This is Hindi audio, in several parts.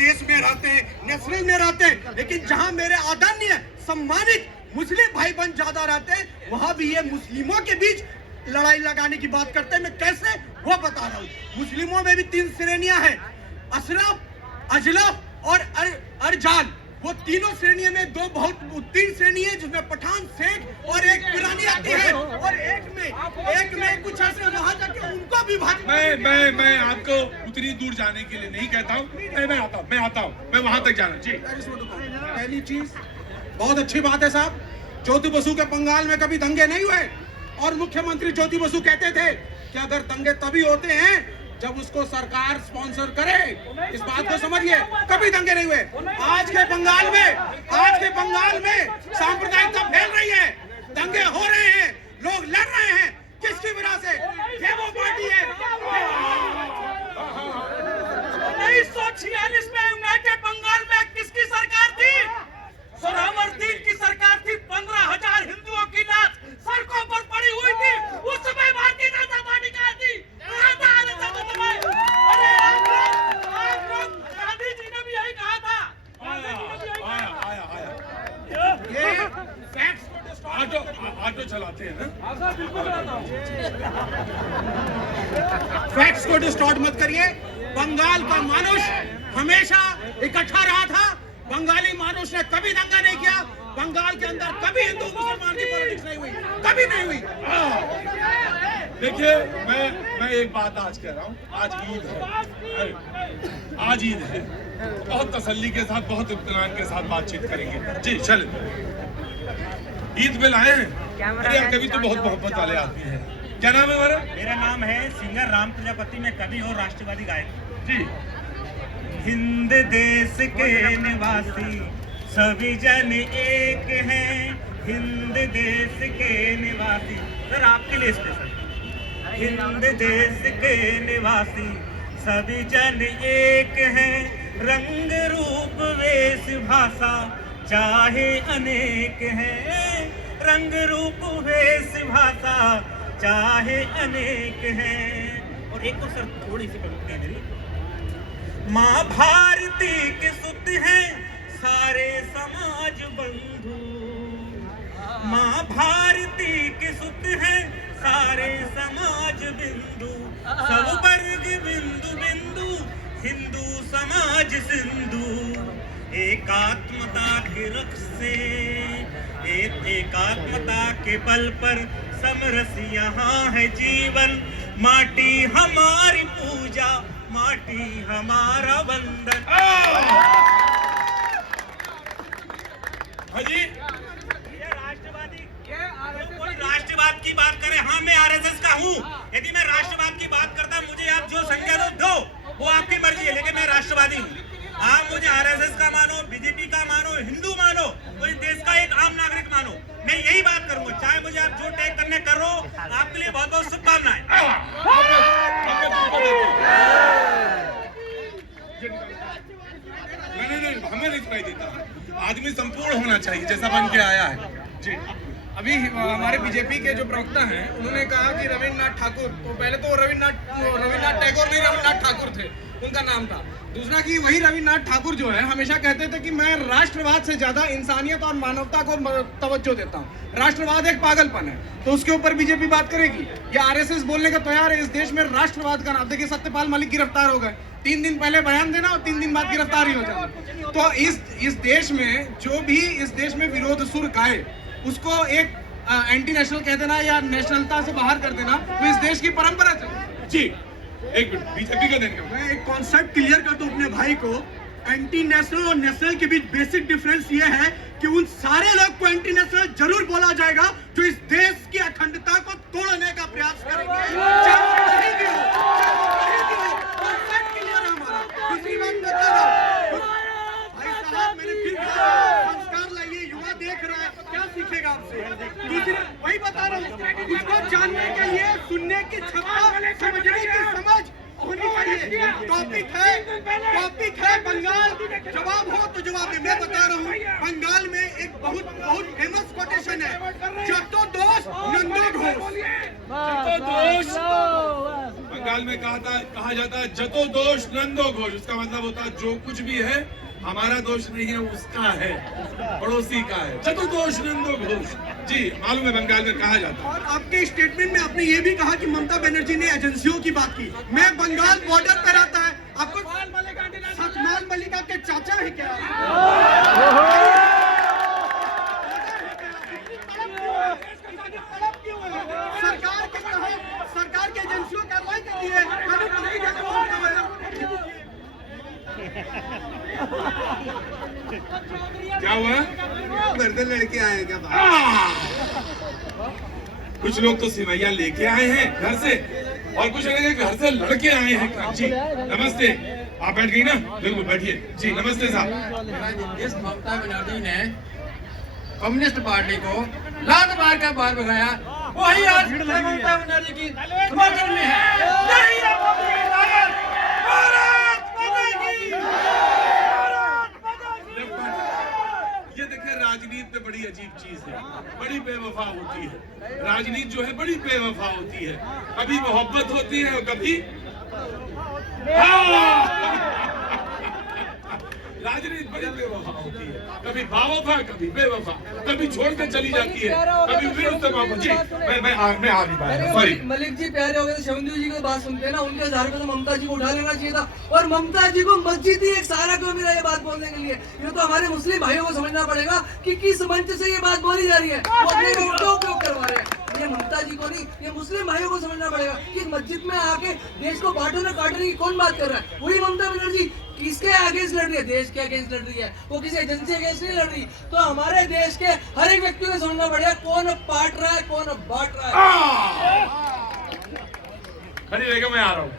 प्रदेश में रहते हैं, नेशनल में रहते हैं, लेकिन जहां मेरे आदरणीय सम्मानित मुस्लिम भाई बहन ज्यादा रहते हैं, वहां भी ये मुस्लिमों के बीच लड़ाई लगाने की बात करते हैं। मैं कैसे वो बता रहा हूँ। मुस्लिमों में भी 3 श्रेणियां हैं, अशरफ, अजलफ और अरजान। वो तीनों श्रेणियों में 3 श्रेणी है, जिसमें पठान, शेख और एक पुरानी आती है, और एक में कुछ ऐसे वहां जाके उनको भी मैं आपको उतनी दूर जाने के लिए नहीं कहता हूँ। मैं आता हूँ, मैं वहां तक जाना। जी, पहली चीज बहुत अच्छी बात है साहब, ज्योति बसु के बंगाल में कभी दंगे नहीं हुए, और मुख्यमंत्री ज्योति बसु कहते थे कि अगर दंगे तभी होते हैं जब उसको सरकार स्पॉन्सर करे। इस बात को समझिए, कभी दंगे नहीं हुए। आज के बंगाल में सांप्रदायिकता फैल रही है, दंगे हो रहे हैं, लोग लड़ रहे हैं। किसकी वजह से? ये वो पार्टी है। 1946 में यूनाइटेड बंगाल में किसकी सरकार थी? सोहरावर्दी की सरकार थी। 15,000 हिंदुओं की लाश सड़कों पर पड़ी हुई थी। उस समय भारतीय जनता पार्टी कहाँ थी? अरे आप लोग, गांधी जी ने भी यही कहा था। ये ऑटो चलाते हैं ना। फैक्ट्स को डिस्टॉर्ट मत करिए। बंगाल का मानुष हमेशा इकट्ठा रहा था। बंगाली मानुष ने कभी दंगा नहीं किया। बंगाल के अंदर कभी हिंदू मुसलमान की पॉलिटिक्स नहीं हुई, कभी नहीं हुई। देखिए, मैं एक बात आज कह रहा हूँ। आज ईद है। बहुत तसल्ली के साथ, बहुत इत्मीनान के साथ बातचीत करेंगे। जी चलिए, ईद में लाए हैं। अरे कभी तो बहुत मोहब्बत वाले आदमी हैं। क्या नाम है हमारा? मेरा नाम है सिंगर राम प्रजापति। मैं कवि और राष्ट्रवादी गायक। जी, हिंद देश के निवासी सभी जन एक हैं। हिंद देश के निवासी, सर आपके लिए स्पेशल। हिंद देश के निवासी सभी जन एक हैं। रंग रूप वेश भाषा चाहे अनेक हैं। रंग रूप वेश भाषा चाहे अनेक हैं। और एक तो सर थोड़ी सी पंक्ति है मेरी। माँ भारती के सुत हैं सारे समाज बंधु। माँ भारती के सुत हैं सारे समाज बिंदु। सब वर्ग बिंदु बिंदु हिंदू समाज सिंधु। एकात्मता के रक्स से एकात्मता के बल पर समरस यहाँ है जीवन। माटी हमारी पूजा, माटी हमारा वंदन। हाजी, राष्ट्रवादी कोई राष्ट्रवाद की बात करे। हाँ, मैं आरएसएस का हूँ। यदि मैं राष्ट्रवाद की बात करता, मुझे आप जो संज्ञा दो वो आपकी मर्जी है, लेकिन मैं राष्ट्रवादी हूँ। आप मुझे आरएसएस का मानो, बीजेपी का मानो, हिंदू मानो, कोई देश का एक आम नागरिक मानो, मैं यही बात करूंगा। चाहे मुझे आप जो टैग करने करो, आपके लिए बहुत बहुत शुभकामनाएं। नहीं, हमें नहीं सुनाई देता। आदमी संपूर्ण होना चाहिए, जैसा बन के आया है। जी, अभी हमारे बीजेपी के जो प्रवक्ता हैं, उन्होंने कहा कि रविन्द्रनाथ ठाकुर, तो पहले तो रविन्द्रनाथ टैगोर नहीं, रविन्द्रनाथ ठाकुर थे, उनका नाम था। दूसरा कि वही रविन्द्रनाथ ठाकुर जो है हमेशा कहते थे कि मैं राष्ट्रवाद से ज्यादा इंसानियत और मानवता को तवज्जो देता हूँ। राष्ट्रवाद एक पागलपन है, तो उसके ऊपर बीजेपी बात करेगी या आरएसएस बोलने का तैयार है? इस देश में राष्ट्रवाद का नाम देखिए, सत्यपाल मलिक गिरफ्तार हो गए। 3 दिन पहले बयान देना और 3 दिन बाद गिरफ्तारी हो जाना। तो इस देश में जो भी इस देश में विरोध सुर गाए, उसको एक एंटी नेशनल कह देना या नेशनलता से बाहर कर देना, तो इस देश की परंपरा है। जी, एक मिनट, बीजेपी का देंगे। मैं एक कॉन्सेप्ट क्लियर कर दूं अपने भाई को। एंटी नेशनल और नेशनल के बीच बेसिक डिफरेंस ये है कि उन सारे लोग को एंटी नेशनल जरूर बोला जाएगा जो इस देश की अखंडता को तोड़ने का प्रयास करेंगे। कॉन्सेप्ट क्लियर है हमारा। दूसरी बात मैं कह रहा हूं, भाई साहब, मैंने फिर कहा, संस्कार लाइए, युवा देख रहा है, क्या सीखेगा आपसे? दूसरी वही बता रहा हूँ, उसको जानने के लिए सुनने की क्षमता, समझने की समझ होनी चाहिए। टॉपिक है बंगाल। जवाब हो तो जवाब दे। मैं बता रहा हूँ, बंगाल में एक बहुत फेमस कोटेशन है, जतो दोष नंदो घोष। बंगाल बंगाल में कहा जाता है जतो दोष नंदो घोष। उसका मतलब होता है जो कुछ भी है हमारा दोष नहीं है, उसका है, पड़ोसी का है। जतो दोष नंदो घोष। जी मालूम है बंगाल में कहा जाता है। और आपके स्टेटमेंट में आपने ये भी कहा कि ममता बनर्जी ने एजेंसियों की बात की। मैं बंगाल बॉर्डर पर आता है, आपको सतपाल मलिका के चाचा है क्या? सरकार की एजेंसियों कार्रवाई करती है। क्या हुआ? घर से लड़के आए क्या बात? कुछ लोग तो सिमैया लेके आए हैं घर से और कुछ लोग घर से लड़के आए हैं। जी नमस्ते, आप बैठ गई ना? बिल्कुल बैठिए। जी नमस्ते साहब। इस ममता बनर्जी ने कम्युनिस्ट पार्टी को लात मार कर बाहर भगाया, वही आज ममता बनर्जी की समर्थन में है। ये देखिए राजनीति में बड़ी अजीब चीज है, बड़ी बेवफा होती है। राजनीति जो है बड़ी बेवफा होती है, कभी मोहब्बत होती है और कभी राजनीति बड़ी बेवफा होती है, कभी बावफा कभी बेवफा, कभी छोड़ के चली जाती है, कभी विरुद्ध जी मैं आ नहीं पाया, सॉरी। मलिक जी प्यारे हो गए तो शवंदू जी की बात सुनते हैं ना, उनके आधार पे तो ममता जी को उठा लेना चाहिए था। और ममता जी को मस्जिद ही एक सहारा क्यों मिला ये बात बोलने के लिए? ये तो हमारे मुस्लिम भाइयों को समझना पड़ेगा कि किस मंच से ये बात बोली जा रही है, वो अपने वोटों का उपयोग करवा रहे हैं। ये ममता जी को नहीं, ये मुस्लिम भाइयों को समझना पड़ेगा कि मस्जिद में आके देश को बांटने काटने की कौन बात कर रहा है? वही ममता बनर्जी किसके अगेंस्ट लड़ रही है? देश के अगेंस्ट लड़ रही है, वो किसी एजेंसी अगेंस्ट नहीं लड़ रही। तो हमारे देश के हर एक व्यक्ति को समझना पड़ेगा कौन बांट रहा है, कौन बांट रहा है। खड़ी रहेगा, मैं आ रहा हूँ।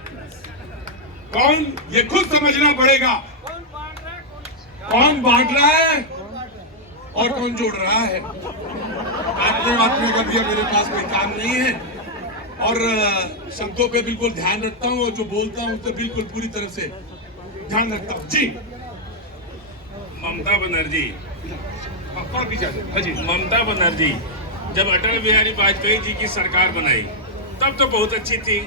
कौन, ये खुद समझना पड़ेगा कौन बांट रहा है और कौन जोड़ रहा है। बांटने वाटने का भी मेरे पास कोई काम नहीं है और शब्दों पे बिल्कुल ध्यान रखता हूँ और जो बोलता हूँ तो बिल्कुल पूरी तरह से ध्यान रखता हूँ। जी ममता बनर्जी, जी ममता बनर्जी जब अटल बिहारी वाजपेयी जी की सरकार बनाई तब तो बहुत अच्छी थी।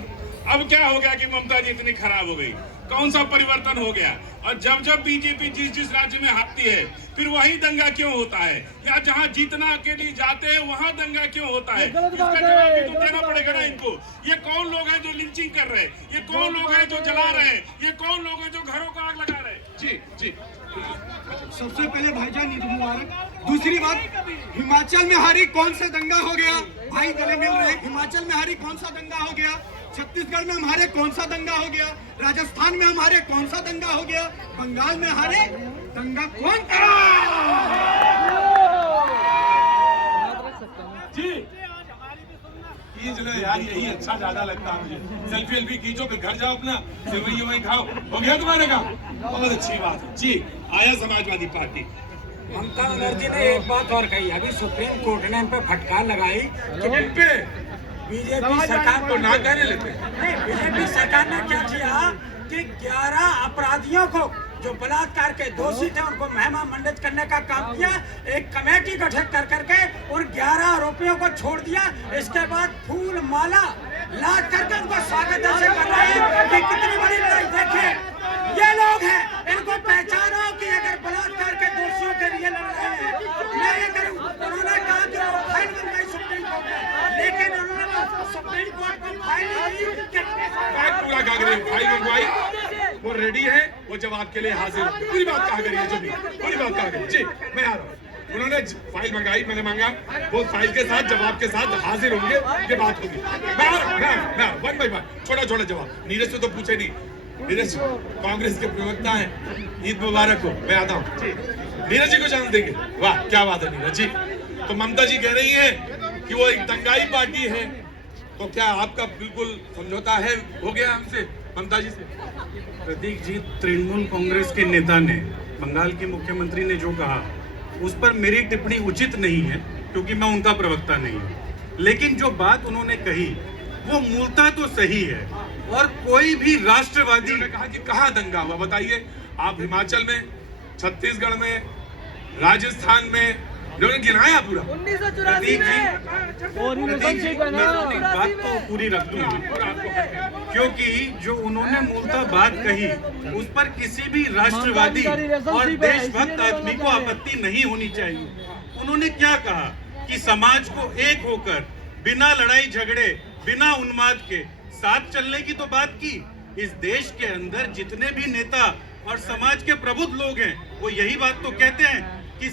अब क्या हो गया कि ममता जी इतनी खराब हो गई? कौन सा परिवर्तन हो गया? और जब जब बीजेपी जिस राज्य में हारती है फिर वही दंगा क्यों होता है? या जहां जीतना के लिए जाते हैं वहां दंगा क्यों होता है? इसका जवाब भी तो देना पड़ेगा ना इनको। ये कौन लोग हैं जो लिंचिंग कर रहे हैं? ये कौन लोग हैं जो जला रहे हैं? ये कौन लोग हैं जो घरों को आग लगा रहे हैं? जी जी सबसे पहले भाईजान ईद मुबारक। दूसरी बात, हिमाचल में हारी कौन सा दंगा हो गया? भाई गले मिल रहे। हिमाचल में हारी कौन सा दंगा हो गया? छत्तीसगढ़ में हमारे कौन सा दंगा हो गया? राजस्थान में हमारे कौन सा दंगा हो गया? बंगाल में हारे दंगा कौन करा? जी कीज लो यार, यही अच्छा ज्यादा लगता है मुझे। सेल्फी वेल्फी खींचो फिर घर जाओ अपना, सेवई वही खाओ, हो गया तुम्हारे काम। बहुत अच्छी बात है। जी आया समाजवादी पार्टी। ममता बनर्जी ने एक बात और कही, अभी सुप्रीम कोर्ट ने इन पे फटकार लगाई इन पे बीजेपी सरकार को ना कहने लेते। नहीं, बीजेपी सरकार ने क्या किया कि 11 अपराधियों को जो बलात्कार के दोषी थे उनको मेहमान मंडित करने का काम किया। एक कमेटी गठित कर करके उन 11 आरोपियों को छोड़ दिया। इसके बाद फूल माला लाद करके उनको स्वागत ऐसे कर रहे हैं कि कितनी बड़ी लड़ाई। देखिए ये लोग हैं, इनको पहचानो कि अगर बलात्कार के दोषियों के लिए लड़ रहे हैं। मैं ये करूं, उन्होंने कहा कि फाइल बन गई सुप्रीम कोर्ट में, लेकिन उन्होंने सुप्रीम कोर्ट को फाइल पूरा कागज फाइल मंगवाई, वो रेडी है, वो जवाब के लिए हाजिर। पूरी बात कहा करिए, जो भी पूरी बात कहा करिए। जी मैं आ रहा हूँ। उन्होंने फाइल मंगाई, मैंने मांगा, वो फाइल के साथ जवाब के साथ हाजिर होंगे, ये बात होगी। मैं वन बाय वन छोटा छोटा जवाब। नीरज से तो पूछे नहीं, नीरज कांग्रेस के प्रवक्ता हैं। ईद मुबारक हो, मैं आता हूँ। नीरज जी को जान देंगे, वाह क्या बात है नीरज जी। तो ममता जी कह रही है कि वो एक दंगाई पार्टी है, तो क्या आपका बिल्कुल समझौता है हो गया हमसे, ममता जी से? प्रतीक जी, तृणमूल कांग्रेस के नेता ने, बंगाल के मुख्यमंत्री ने जो कहा उस पर मेरी टिप्पणी उचित नहीं है क्योंकि मैं उनका प्रवक्ता नहीं हूँ। लेकिन जो बात उन्होंने कही वो मूलतः तो सही है और कोई भी राष्ट्रवादी ने कहा कि कहाँ दंगा हुआ बताइए। आप हिमाचल में, छत्तीसगढ़ में, राजस्थान में उन्होंने गिनाया पूरा। 1984 में प्रतीक, मैं एक बात तो पूरी रख दूं, क्योंकि जो उन्होंने मूलतः बात कही उस पर किसी भी राष्ट्रवादी और देशभक्त आदमी को आपत्ति नहीं होनी चाहिए। उन्होंने क्या कहा कि समाज को एक होकर बिना लड़ाई झगड़े, बिना उन्माद के साथ चलने की तो बात की। इस देश के अंदर जितने भी नेता और समाज के प्रबुद्ध लोग हैं वो यही बात तो कहते हैं कि